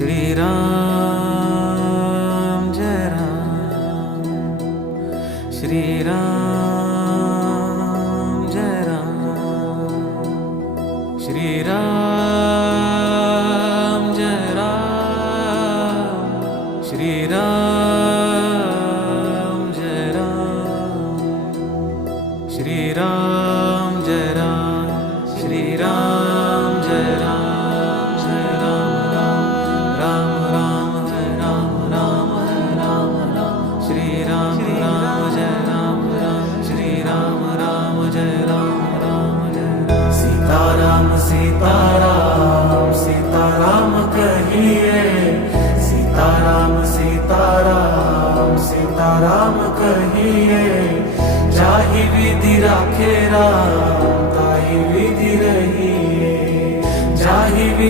श्री राम जय राम, श्री राम जय राम, श्री राम जय राम, श्री राम जय राम, श्री राम जय राम, श्री राम जय राम, जय राम राम राम जय राम राम राम राम, श्री राम राम जय राम राम, श्री राम राम जय राम राम जय राम। सीताराम सीताराम सीताराम कहिए, सीताराम सीताराम सीताराम कहिए, जाहि विधि राखे राम